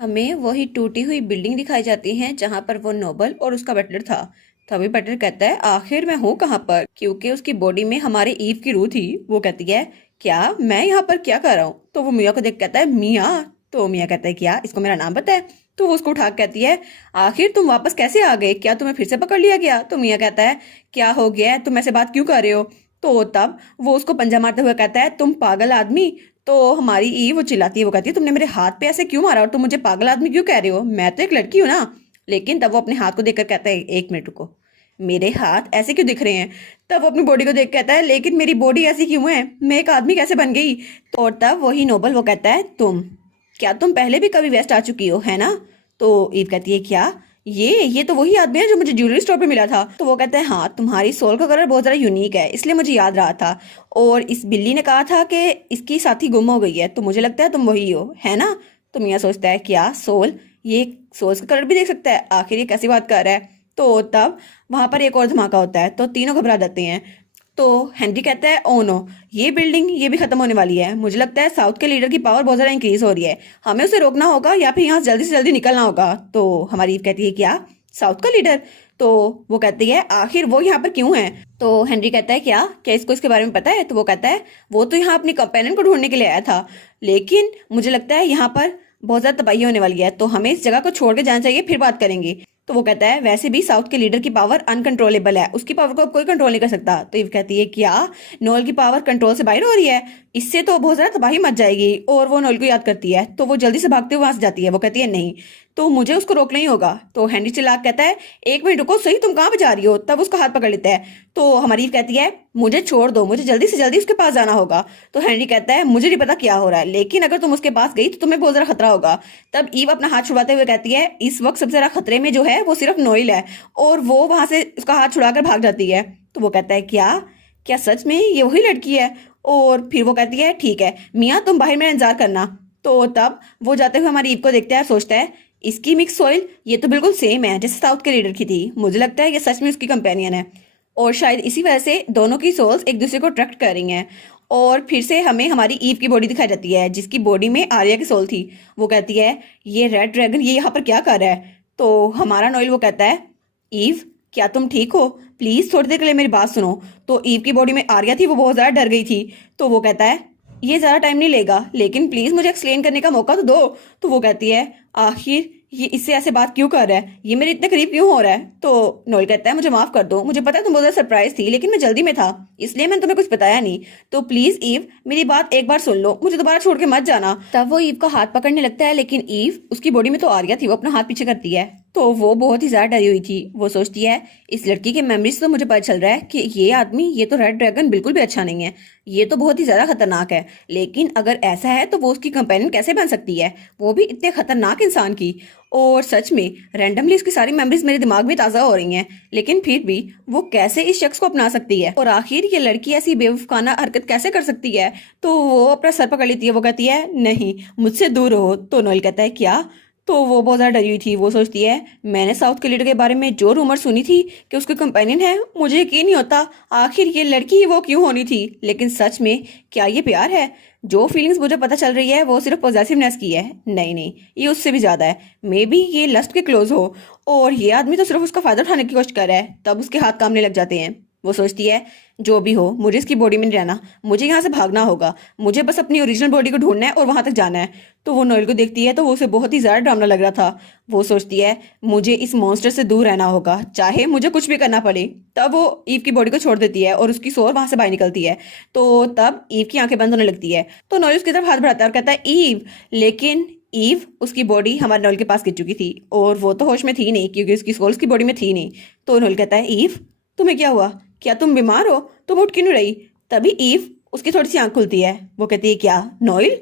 हमें वही टूटी हुई बिल्डिंग दिखाई जाती है जहां पर वो नोबल और उसका बटलर था। तभी बटलर कहता है आखिर मैं हूँ कहाँ पर, क्योंकि उसकी बॉडी में हमारे ईव की रूह थी। वो कहती है क्या मैं यहाँ पर क्या कर रहा हूँ। तो वो मिया को देख कहता है मिया। तो मिया कहता है क्या इसको मेरा नाम पता है। तो वो उसको उठा के कहती है आखिर तुम वापस कैसे आ गए, क्या तुम्हें फिर से पकड़ लिया गया। तो मिया कहता है क्या हो गया है, तुम ऐसे बात क्यों कर रहे हो। तो तब वो उसको पंजा मारते हुए कहता है तुम पागल आदमी। तो हमारी ई वो चिल्लाती है, वो कहती है तुमने मेरे हाथ पे ऐसे क्यों मारा और तुम मुझे पागल आदमी क्यों कह रहे हो, मैं तो एक लड़की हूं ना। लेकिन तब वो अपने हाथ को देखकर कहता है एक मिनट रुको, मेरे हाथ ऐसे क्यों दिख रहे हैं। तब वो अपनी बॉडी को देख कहता है लेकिन मेरी बॉडी ऐसी क्यों है, मैं एक आदमी कैसे बन गई। तो और तब वही नोबल वो कहता है तुम पहले भी कभी वेस्ट आ चुकी हो है ना। तो ईव कहती है क्या ये तो वही आदमी है जो मुझे ज्वेलरी स्टोर पे मिला था। तो वो कहता है हाँ तुम्हारी सोल का कलर बहुत ज्यादा यूनिक है इसलिए मुझे याद रहा था, और इस बिल्ली ने कहा था कि इसकी साथी गुम हो गई है, तो मुझे लगता है तुम वही हो है ना। तो मियाँ सोचता है क्या सोल, ये सोल्स का कलर भी देख सकता है, आखिर ये कैसी बात कर रहा है। तो तब वहां पर एक और धमाका होता है तो तीनों घबरा जाते हैं। तो हेनरी कहता है ओ नो, ये बिल्डिंग ये भी खत्म होने वाली है, मुझे लगता है साउथ के लीडर की पावर बहुत ज्यादा इंक्रीज हो रही है, हमें उसे रोकना होगा या फिर यहाँ से जल्दी निकलना होगा। तो हमारी ईव कहती है क्या साउथ का लीडर। तो वो कहती है आखिर वो यहाँ पर क्यों है। तो हेनरी कहता है क्या क्या इसको इसके बारे में पता है। तो वो कहता है वो तो यहाँ अपनी कंपेनियन को ढूंढने के लिए आया था, लेकिन मुझे लगता है यहाँ पर बहुत ज्यादा तबाही होने वाली है, तो हमें इस जगह को छोड़ के जाना चाहिए, फिर बात करेंगे। तो वो कहता है वैसे भी साउथ के लीडर की पावर अनकंट्रोलेबल है, उसकी पावर को अब कोई कंट्रोल नहीं कर सकता। तो ईव कहती है क्या नोएल की पावर कंट्रोल से बाहर हो रही है, इससे तो बहुत ज्यादा तबाही मच जाएगी। और वो नोएल को याद करती है तो वो जल्दी से भागते हुए वहां से जाती है। वो कहती है नहीं, तो मुझे उसको रोकना ही होगा। तो हेनरी चिल्ला के कहता है एक मिनट रुको सही, तुम कहाँ पे जा रही हो। तब उसका हाथ पकड़ लेता है। तो हमारी ईव कहती है मुझे छोड़ दो, मुझे जल्दी से जल्दी उसके पास जाना होगा। तो हेनरी कहता है मुझे नहीं पता क्या हो रहा है, लेकिन अगर तुम उसके पास गई तो तुम्हें बहुत ज्यादा खतरा होगा। तब ईव अपना हाथ छुड़ाते हुए कहती है इस वक्त सबसे ज्यादा खतरे में जो है वो सिर्फ नोएल है, और वो वहां से उसका हाथ छुड़ाकर भाग जाती है। तो वो कहता है क्या क्या सच में ये वही लड़की है। और फिर वो कहती है ठीक है मियाँ तुम बाहर मेरा इंतजार करना। तो तब वो जाते हुए हमारी ईव को देखता है और सोचता है इसकी मिक्स सॉइल ये तो बिल्कुल सेम है जैसे साउथ के लीडर की थी, मुझे लगता है ये सच में उसकी कंपेनियन है, और शायद इसी वजह से दोनों की सोल्स एक दूसरे को अट्रैक्ट कर रही हैं। और फिर से हमें हमारी ईव की बॉडी दिखाई जाती है जिसकी बॉडी में आर्या की सोल थी। वो कहती है ये रेड ड्रैगन ये यहाँ पर क्या कर रहा है। तो हमारा नोएल वो कहता है ईव क्या तुम ठीक हो, प्लीज थोड़ी देर के लिए मेरी बात सुनो। तो ईव की बॉडी में आर्या थी, वो बहुत ज्यादा डर गई थी। तो वो कहता है ये ज्यादा टाइम नहीं लेगा, लेकिन प्लीज मुझे एक्सप्लेन करने का मौका तो दो। तो वो कहती है आखिर ये इससे ऐसे बात क्यों कर रहा है, ये मेरे इतने करीब क्यों हो रहा है। तो नोएल कहता है मुझे माफ कर दो, मुझे पता है तुम बहुत ज्यादा सरप्राइज थी, लेकिन मैं जल्दी में था इसलिए मैंने तुम्हें कुछ बताया नहीं। तो प्लीज ईव मेरी बात एक बार सुन लो, मुझे दोबारा छोड़ के मत जाना। तब वो ईव का हाथ पकड़ने लगता है, लेकिन ईव उसकी बॉडी में तो आ गया थी, वो अपना हाथ पीछे करती है। तो वो बहुत ही ज्यादा डरी हुई थी। वो सोचती है इस लड़की के मेमोरी से तो मुझे पता चल रहा है कि ये आदमी ये तो रेड ड्रैगन बिल्कुल भी अच्छा नहीं है, ये तो बहुत ही ज्यादा खतरनाक है, लेकिन अगर ऐसा है तो वो उसकी कंपेनियन कैसे बन सकती है, वो भी इतने खतरनाक इंसान की। और सच में रैंडमली उसकी सारी मेमोरीज मेरे दिमाग में ताजा हो रही हैं, लेकिन फिर भी वो कैसे इस शख्स को अपना सकती है, और आखिर ये लड़की ऐसी बेवकूफाना हरकत कैसे कर सकती है। तो वो अपना सर पकड़ लेती है, वो कहती है नहीं मुझसे दूर हो। तो नोएल कहता है क्या। तो वो बहुत ज्यादा डरी हुई थी। वो सोचती है मैंने साउथ के लीडर के बारे में जो रूमर सुनी थी कि उसके कंपेनियन है, मुझे यकीन नहीं होता आखिर ये लड़की ही वो क्यों होनी थी। लेकिन सच में क्या ये प्यार है, जो फीलिंग्स मुझे पता चल रही है वो सिर्फ पॉजेसिवनेस की है, नहीं नहीं ये उससे भी ज्यादा है, मे बी ये लस्ट के क्लोज हो, और ये आदमी तो सिर्फ उसका फायदा उठाने की कोशिश कर रहा है। तब उसके हाथ कांपने लग जाते हैं। वो सोचती है जो भी हो मुझे इसकी बॉडी में नहीं रहना, मुझे यहाँ से भागना होगा, मुझे बस अपनी ओरिजिनल बॉडी को ढूंढना है और वहां तक जाना है। तो वो नोएल को देखती है तो वो उसे बहुत ही ज्यादा ड्रामना लग रहा था। वो सोचती है मुझे इस मॉन्स्टर से दूर रहना होगा, चाहे मुझे कुछ भी करना पड़े। तब वो ईव की बॉडी को छोड़ देती है और उसकी सोल वहां से बाहर निकलती है। तो तब ईव की आंखें बंद होने लगती है। तो नोएल उसकी तरफ हाथ बढ़ाता है और कहता है ईव, लेकिन ईव उसकी बॉडी हमारे नोएल के पास गिर चुकी थी और वो तो होश में थी नहीं क्योंकि उसकी सोल उसकी बॉडी में थी नहीं। तो नोएल कहता है ईव तुम्हें क्या हुआ, क्या तुम बीमार हो, तुम उठ क्यों नहीं रही। तभी ईव उसकी थोड़ी सी आंख खुलती है। वो कहती है क्या नोएल,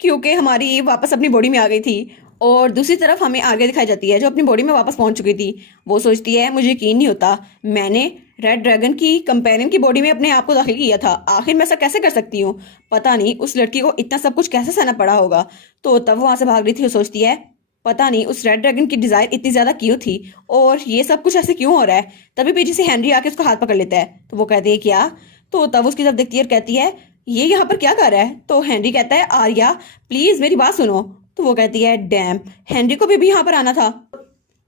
क्योंकि हमारी ईव वापस अपनी बॉडी में आ गई थी। और दूसरी तरफ हमें आगे दिखाई जाती है जो अपनी बॉडी में वापस पहुंच चुकी थी। वो सोचती है मुझे यकीन नहीं होता, मैंने रेड ड्रैगन की कंपेनियन की बॉडी में अपने आप को दाखिल किया था, आखिर मैं ऐसा कैसे कर सकती हूँ, पता नहीं उस लड़की को इतना सब कुछ कैसे सहना पड़ा होगा। तो तब वो वहां से भाग रही थी। वो सोचती है पता नहीं उस रेड ड्रैगन की डिजायर इतनी ज्यादा क्यों थी और ये सब कुछ ऐसे क्यों हो रहा है। तभी पीछे से हेनरी आके उसका हाथ पकड़ लेता है। तो वो कहती है क्या। तो तब उसकी तरफ देखती है और कहती है ये यहाँ पर क्या कर रहा है। तो हेनरी कहता है आर्या प्लीज मेरी बात सुनो, तो वो कहती है डैम, हेनरी को भी यहाँ पर आना था।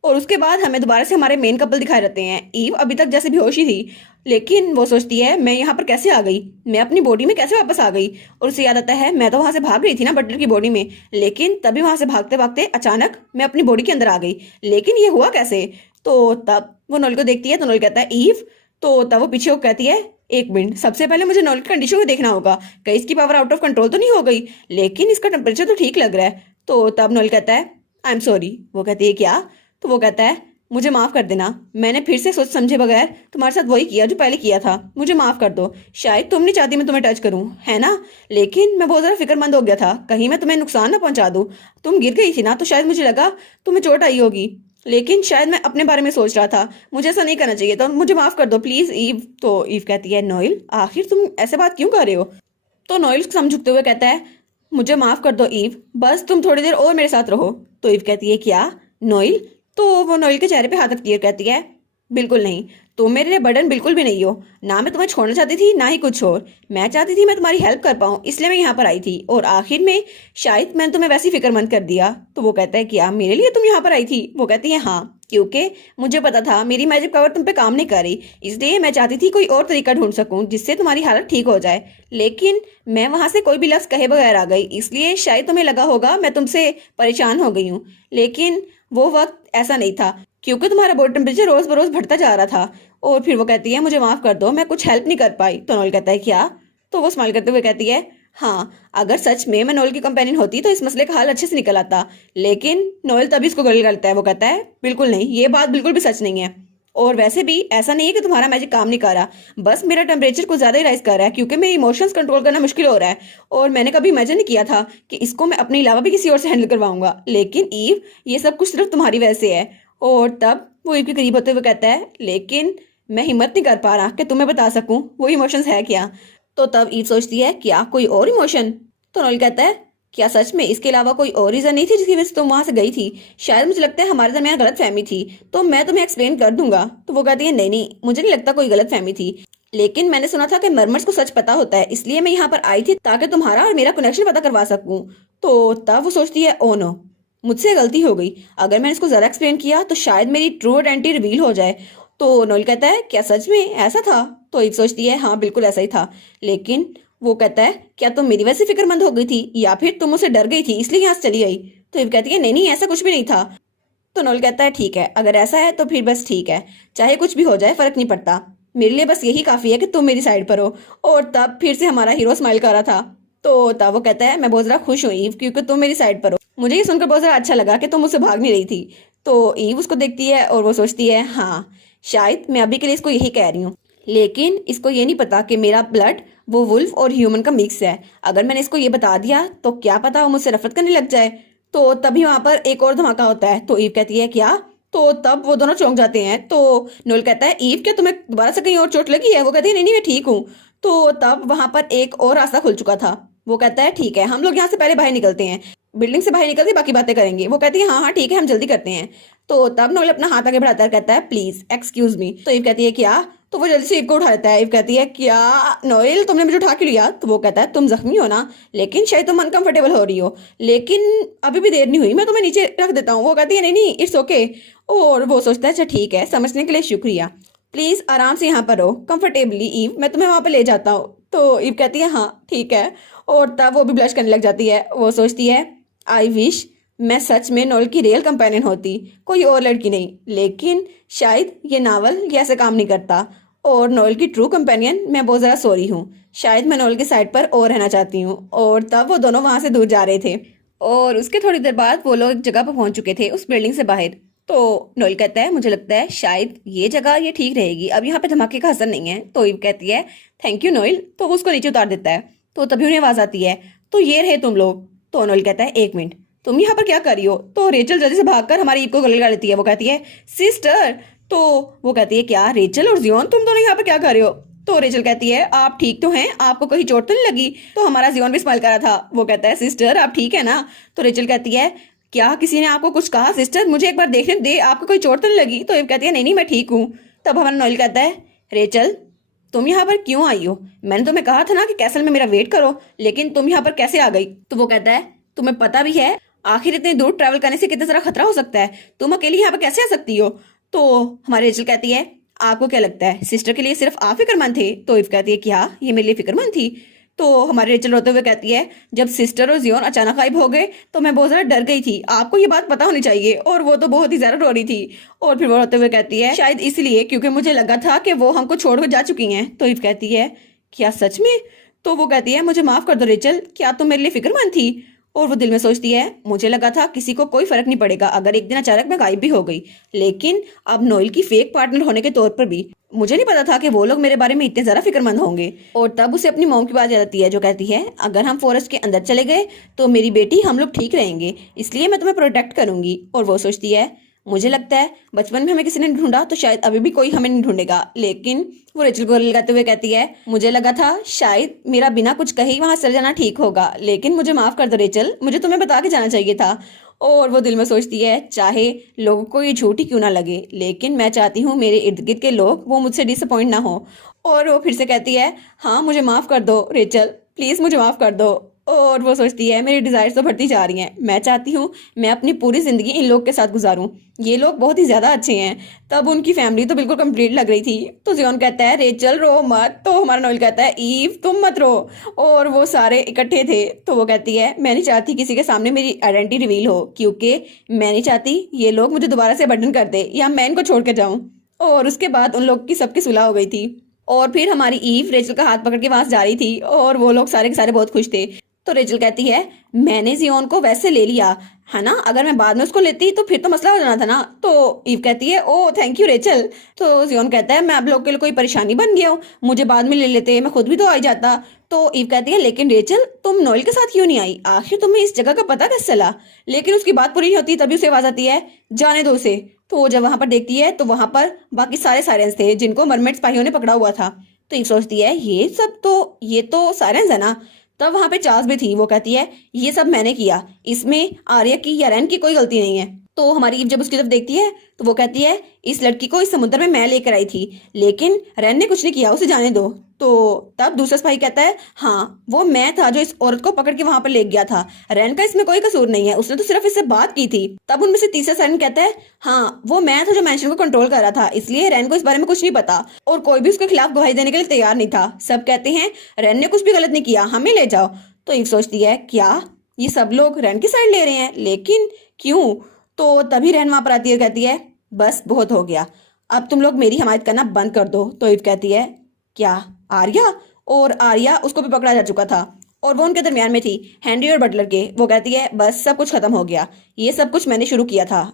और उसके बाद हमें दोबारा से हमारे मेन कपल दिखाए रहते हैं। ईव अभी तक जैसे बेहोश ही थी, लेकिन वो सोचती है मैं यहाँ पर कैसे आ गई, मैं अपनी बॉडी में कैसे वापस आ गई। और उसे याद आता है मैं तो वहां से भाग रही थी ना बटलर की बॉडी में, लेकिन तभी वहां से भागते भागते अचानक मैं अपनी बॉडी के अंदर आ गई, लेकिन ये हुआ कैसे। तो तब वो नोएल को देखती है तो नोएल कहता है ईव। तो तब वो पीछे को कहती है एक मिनट, सबसे पहले मुझे नोएल की कंडीशन को देखना होगा, कहीं इसकी पावर आउट ऑफ कंट्रोल तो नहीं हो गई, लेकिन इसका टेम्परेचर तो ठीक लग रहा है। तो तब नोएल कहता है आई एम सॉरी। वो कहती है क्या। तो वो कहता है मुझे माफ कर देना, मैंने फिर से सोच समझे बगैर तुम्हारे साथ वही किया जो पहले किया था, मुझे माफ कर दो। शायद तुम नहीं चाहती मैं तुम्हें टच करूं, है ना, लेकिन मैं बहुत ज्यादा फिक्रमंद हो गया था, कहीं मैं तुम्हें नुकसान ना पहुंचा दूं। तुम गिर गई थी ना तो शायद मुझे लगा तुम्हें चोट आई होगी, लेकिन शायद मैं अपने बारे में सोच रहा था, मुझे ऐसा नहीं करना चाहिए था, मुझे माफ कर दो प्लीज ईव। तो ईव कहती है नोएल आखिर तुम ऐसे बात क्यों कर रहे हो। तो नोएल सम झुकते हुए कहता है मुझे माफ कर दो ईव, बस तुम थोड़ी देर और मेरे साथ रहो। तो ईव कहती है क्या नोएल। तो वो नोएल के चेहरे पे हाथ रखती है, कहती है बिल्कुल नहीं, तुम मेरे लिए बर्डन बिल्कुल भी नहीं हो, ना मैं तुम्हें छोड़ना चाहती थी ना ही कुछ और, मैं चाहती थी मैं तुम्हारी हेल्प कर पाऊं, इसलिए मैं यहाँ पर आई थी, और आखिर में शायद मैंने तुम्हें वैसी फिक्रमंद कर दिया। तो वो कहता है क्या मेरे लिए तुम यहाँ पर आई थी। वो कहती है हाँ, क्योंकि मुझे पता था मेरी मैजिक पावर तुम पे काम नहीं कर रही, इसलिए मैं चाहती थी कोई और तरीका ढूंढ सकूं जिससे तुम्हारी हालत ठीक हो जाए, लेकिन मैं वहां से कोई भी लफ्ज कहे बगैर आ गई, इसलिए शायद तुम्हें लगा होगा मैं तुमसे परेशान हो गई हूँ, लेकिन वो वक्त ऐसा नहीं था, क्योंकि तुम्हारा बॉडी टेम्परेचर रोज बरोज बढ़ता जा रहा था। और फिर वो कहती है मुझे माफ कर दो, मैं कुछ हेल्प नहीं कर पाई। तो नोएल कहता है क्या। तो वो स्माइल करते हुए कहती है हाँ, अगर सच में मैं नोएल की कंपेनियन होती तो इस मसले का हल अच्छे से निकल आता, लेकिन नोएल तभी इसको गले करता है। वो कहता है बिल्कुल नहीं, ये बात बिल्कुल भी सच नहीं है, और वैसे भी ऐसा नहीं है कि तुम्हारा मैजिक काम नहीं कर रहा, बस मेरा टेम्परेचर कुछ ज्यादा ही राइज कर रहा है, क्योंकि मेरे इमोशंस कंट्रोल करना मुश्किल हो रहा है, और मैंने कभी इमेजिन नहीं किया था कि इसको मैं अपने अलावा भी किसी और से हैंडल करवाऊंगा, लेकिन ईव ये सब कुछ सिर्फ तुम्हारी वजह से है। और तब वो ईव के करीब होते हुए कहता है लेकिन मैं हिम्मत नहीं कर पा रहा कि तुम्हें बता सकूं वो इमोशंस है क्या। तो तब ईव सोचती है क्या कोई और इमोशन। तो नोएल कहता है क्या सच में इसके अलावा कोई और रीजन नहीं थी जिसकी वजह से तुम वहां से गई थी। शायद मुझे लगता है हमारे दरमियान गलत फहमी थी, तो मैं तुम्हें एक्सप्लेन कर दूंगा। तो वो कहती है नहीं नहीं, मुझे नहीं लगता कोई गलत फहमी थी, लेकिन मैंने सुना था कि मरमर्स को सच पता होता है, इसलिए मैं यहाँ पर आई थी ताकि तुम्हारा और मेरा कनेक्शन पता करवा सकूं। तो तब वो सोचती है ओ नो, मुझसे गलती हो गई, अगर मैंने इसको ज्यादा एक्सप्लेन किया तो शायद मेरी ट्रू आइडेंटिटी रिवील हो जाए। तो नोएल कहता है क्या सच में ऐसा था। तो ईव सोचती है हाँ बिल्कुल ऐसा ही था, लेकिन वो कहता है क्या तुम मेरी वजह से फिक्रमंद हो गई थी या फिर तुम मुझसे डर गई थी इसलिए यहाँ से चली गई। तो ईव कहती है नहीं नहीं, ऐसा कुछ भी नहीं था। तो नोएल कहता है ठीक है, अगर ऐसा है तो फिर बस ठीक है, चाहे कुछ भी हो जाए फर्क नहीं पड़ता, मेरे लिए बस यही काफी है कि तुम मेरी साइड पर हो। और तब फिर से हमारा हीरो स्माइल कर रहा था। तो तब वो कहता है मैं बहुत ज्यादा खुश हूँ ईव, क्योंकि तुम मेरी साइड पर हो, मुझे ये सुनकर बहुत ज्यादा अच्छा लगा कि तुम मुझसे भाग नहीं रही थी। तो ईव उसको देखती है और वो सोचती है हाँ, शायद मैं अभी के लिए इसको यही कह रही हूँ, लेकिन इसको ये नहीं पता कि मेरा ब्लड वो वुल्फ और ह्यूमन का मिक्स है, अगर मैंने इसको ये बता दिया तो क्या पता वो मुझसे नफरत करने लग जाए। तो तभी वहां पर एक और धमाका होता है। तो ईव कहती है क्या। तो तब वो दोनों चौंक जाते हैं। तो नोएल कहता है ईव क्या तुम्हें दोबारा से कहीं और चोट लगी है। वो कहती है नहीं नहीं मैं ठीक हूँ। तो तब वहां पर एक और रास्ता खुल चुका था। वो कहता है ठीक है हम लोग यहाँ से पहले बाहर निकलते हैं, बिल्डिंग से बाहर निकल के बाकी बातें करेंगे। वो कहती है हाँ हाँ ठीक है हम जल्दी करते हैं। तो तब नोएल अपना हाथ आगे बढ़ाता है, कहता है प्लीज एक्सक्यूज मी। तो ईव कहती है क्या। तो वो जल्दी से ईव को उठा लेता है। ईव कहती है क्या नोएल तुमने मुझे उठा के लिया। तो वो कहता है तुम जख्मी हो ना, लेकिन शायद तुम अनकंफर्टेबल हो रही हो, लेकिन अभी भी देर नहीं हुई, मैं तुम्हें नीचे रख देता हूँ। वो कहती है नहीं नहीं इट्स ओके। और वो सोचता है अच्छा ठीक है, समझने के लिए शुक्रिया, प्लीज आराम से यहाँ पर रहो कंफर्टेबली ईव, मैं तुम्हें वहां पर ले जाता हूँ। तो ईव कहती है हाँ ठीक है। और तब वो भी ब्लश करने लग जाती है। वो सोचती है आई विश मैं सच में नोएल की रियल कंपेनियन होती, कोई और लड़की नहीं, लेकिन शायद ये नावल ये ऐसे काम नहीं करता, और नोएल की ट्रू कंपेनियन मैं बहुत ज़्यादा सॉरी हूँ, शायद मैं नोएल के साइड पर और रहना चाहती हूँ। और तब वो दोनों वहां से दूर जा रहे थे, और उसके थोड़ी देर बाद वो लोग एक जगह पर पहुंच चुके थे उस बिल्डिंग से बाहर। तो नोएल कहता है मुझे लगता है शायद ये जगह ये ठीक रहेगी, अब यहाँ पे धमाके का असर नहीं है। तो ईव कहती है थैंक यू नोएल। तो वो उसको नीचे उतार देता है। तो तभी उन्हें आवाज आती है तो ये रहे तुम लोग। तो नोएल कहता है एक मिनट, तुम यहाँ पर क्या कर रही हो। तो रेचल जल्दी से भागकर हमारी ईव को गले लगा लेती है। वो कहती है सिस्टर। तो वो कहती है क्या रेचल और जियोन तुम दोनों यहाँ पर क्या कर रहे हो। तो रेचल कहती है आप ठीक तो हैं, आपको कहीं चोट तो नहीं लगी। तो हमारा जियोन भी स्माइल कर रहा था। वो कहता है सिस्टर आप ठीक है ना। तो रेचल कहती है क्या किसी ने आपको कुछ कहा सिस्टर, मुझे एक बार देखने दे, आपको कोई चोट तो नहीं लगी। तो ईव कहती है नहीं नहीं मैं ठीक हूँ। तब हमारा नोएल कहता है रेचल तुम यहाँ पर क्यों आई हो, मैंने तुम्हें कहा था ना कि कैसल में मेरा वेट करो, लेकिन तुम यहाँ पर कैसे आ गई। तो वो कहता है तुम्हें पता भी है आखिर इतने दूर ट्रैवल करने से कितना ज़रा खतरा हो सकता है, तुम अकेली यहाँ पर कैसे आ सकती हो? तो हमारी रेचल कहती है आपको क्या लगता है सिस्टर के लिए सिर्फ आप फिक्रमंद थे? तो इफ कहती है कि हाँ ये मेरे लिए फिक्रमंद थी। तो हमारी रेचल रोते हुए कहती है जब सिस्टर और जियोन अचानक गायब हो गए तो मैं बहुत ज्यादा डर गई थी, आपको ये बात पता होनी चाहिए। और वो तो बहुत ही ज्यादा रो रही थी। और फिर वो रोते हुए कहती है शायद इसलिए क्योंकि मुझे लगा था कि वो हमको छोड़कर जा चुकी हैं। तो इफ कहती है क्या सच में? तो वो कहती है मुझे माफ कर दो रेचल, क्या तुम मेरे लिए फिक्रमंद थी? और वो दिल में सोचती है मुझे लगा था किसी को कोई फर्क नहीं पड़ेगा अगर एक दिन अचानक मैं गायब भी हो गई, लेकिन अब नोएल की फेक पार्टनर होने के तौर पर भी मुझे नहीं पता था कि वो लोग मेरे बारे में इतने ज्यादा फिक्रमंद होंगे। और तब उसे अपनी मॉम की बात याद आती है जो कहती है अगर हम फॉरेस्ट के अंदर चले गए तो मेरी बेटी हम लोग ठीक रहेंगे, इसलिए मैं तुम्हें प्रोटेक्ट करूंगी। और वो सोचती है मुझे लगता है बचपन में हमें किसी ने ढूंढा तो शायद अभी भी कोई हमें नहीं ढूंढेगा। लेकिन वो रेचल को लगाते हुए कहती है मुझे लगा था शायद मेरा बिना कुछ कहे ही वहां चले जाना ठीक होगा, लेकिन मुझे माफ कर दो रेचल, मुझे तुम्हें बता के जाना चाहिए था। और वो दिल में सोचती है चाहे लोगों को ये झूठ ही क्यों ना लगे, लेकिन मैं चाहती हूँ मेरे इर्द गिर्द के लोग वो मुझसे डिसअपॉइंट ना हो। और वो फिर से कहती है हाँ मुझे माफ कर दो रेचल, प्लीज मुझे माफ कर दो। और वो सोचती है मेरी डिजायर्स तो बढ़ती जा रही हैं, मैं चाहती हूँ मैं अपनी पूरी जिंदगी इन लोग के साथ गुजारूं, ये लोग बहुत ही ज्यादा अच्छे हैं। तब उनकी फैमिली तो बिल्कुल कंप्लीट लग रही थी। तो जियोन कहता है रेचल रो मत, तो हमारा नोएल कहता है ईव तुम मत रो। और वो सारे इकट्ठे थे। तो वो कहती है मैं नहीं चाहती किसी के सामने मेरी आइडेंटिटी रिवील हो, क्योंकि मैं नहीं चाहती ये लोग मुझे दोबारा से बर्डन कर दे या मैं इनको छोड़ कर जाऊं। और उसके बाद उन लोग की सबकी सुलह हो गई थी। और फिर हमारी ईव रेचल का हाथ पकड़ के वहां से जा रही थी और वो लोग सारे के सारे बहुत खुश थे। तो रेचल कहती है मैंने जियोन को वैसे ले लिया है ना, अगर मैं बाद में उसको लेती तो फिर तो मसला हो जाना था ना। तो ईव कहती है ओ थैंक यू रेचल। तो जियोन कहता है मैं आप लोग के लिए कोई परेशानी बन गया हूँ, मुझे बाद में ले लेते, मैं खुद भी तो आ ही जाता। तो ईव कहती है लेकिन रेचल तुम नोएल के साथ क्यों नहीं आई, आखिर तुम्हें इस जगह का पता कैसे चला? लेकिन उसकी बात पूरी नहीं होती तभी उसे आवाज आती है जाने दो उसे। तो वो जब वहां पर देखती है तो वहां पर बाकी सारे साइरेंस थे जिनको मरमेड सिपाहियों ने पकड़ा हुआ था। तो ईव सोचती है ये तो साइरेंस है ना। तब वहां पे चार्ल्स भी थी। वो कहती है ये सब मैंने किया, इसमें आर्या की या रैन की कोई गलती नहीं है। तो हमारी ईव जब उसकी तरफ देखती है तो वो कहती है इस लड़की को इस समुद्र में मैं लेकर आई थी, लेकिन रैन ने कुछ नहीं किया, उसे जाने दो। तो तब दूसरा सिपाही कहता है हाँ वो मैं था जो इस औरत को पकड़ के वहां पर ले गया था, रैन का इसमें कोई कसूर नहीं है, उसने तो सिर्फ इससे बात की थी। तब उनमें से तीसरा साइरन कहता है हाँ वो मैं था जो मैंशन को कंट्रोल कर रहा था, इसलिए रैन को इस बारे में कुछ नहीं पता। और कोई भी उसके खिलाफ गवाही देने के लिए तैयार नहीं था। सब कहते हैं रैन ने कुछ भी गलत नहीं किया, हमें ले जाओ। तो ईव सोचती है क्या ये सब लोग रैन की साइड ले रहे हैं, लेकिन क्यों? तो तभी रैन वहां पर आती है, कहती है बस बहुत हो गया, अब तुम लोग मेरी हिमायत करना बंद कर दो। तो ईव कहती है क्या आर्या? और आर्या उसको भी पकड़ा जा चुका था और वो उनके दरमियान में थी हेनरी और बटलर के। वो कहती है बस सब कुछ खत्म हो गया, ये सब कुछ मैंने शुरू किया था,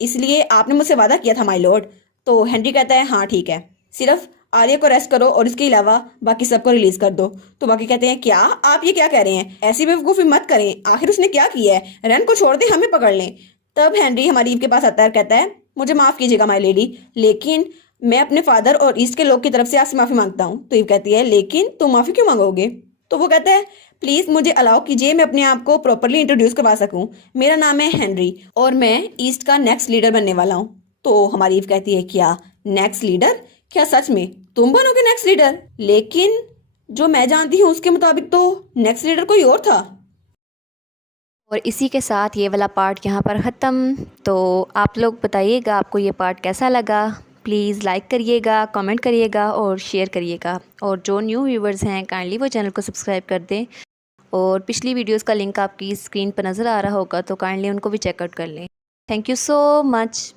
इसलिए आपने मुझसे वादा किया था माय लॉर्ड। तो हेनरी कहता है हाँ ठीक है, सिर्फ आर्या को अरेस्ट करो और इसके अलावा बाकी सबको रिलीज कर दो। तो बाकी कहते हैं क्या आप ये क्या कह रहे हैं, ऐसी बेवकूफी मत करें, आखिर उसने क्या किया है, रैन को छोड़ दे हमें पकड़ लें। तब हेनरी हमारी ईव के पास आता है, कहता है मुझे माफ कीजिएगा माय लेडी, लेकिन मैं अपने फादर और ईस्ट के लोग की तरफ से आपसे माफी मांगता हूँ। तो ईव कहती है लेकिन तुम माफी क्यों मांगोगे? तो वो कहता है प्लीज मुझे अलाउ कीजिए मैं अपने आप को प्रॉपरली इंट्रोड्यूस करवा सकूं, मेरा नाम है हेनरी और मैं ईस्ट का नेक्स्ट लीडर बनने वाला हूँ। तो हमारी ईव कहती है क्या नेक्स्ट लीडर? क्या सच में तुम बनोगे नेक्स्ट लीडर? लेकिन जो मैं जानती हूँ उसके मुताबिक तो नेक्स्ट लीडर कोई और था। और इसी के साथ ये वाला पार्ट यहाँ पर ख़त्म। तो आप लोग बताइएगा आपको ये पार्ट कैसा लगा, प्लीज़ लाइक करिएगा, कमेंट करिएगा और शेयर करिएगा। और जो न्यू व्यूवर्स हैं काइंडली वो चैनल को सब्सक्राइब कर दें। और पिछली वीडियोस का लिंक आपकी स्क्रीन पर नज़र आ रहा होगा तो काइंडली उनको भी चेकआउट कर लें। Thank you so much.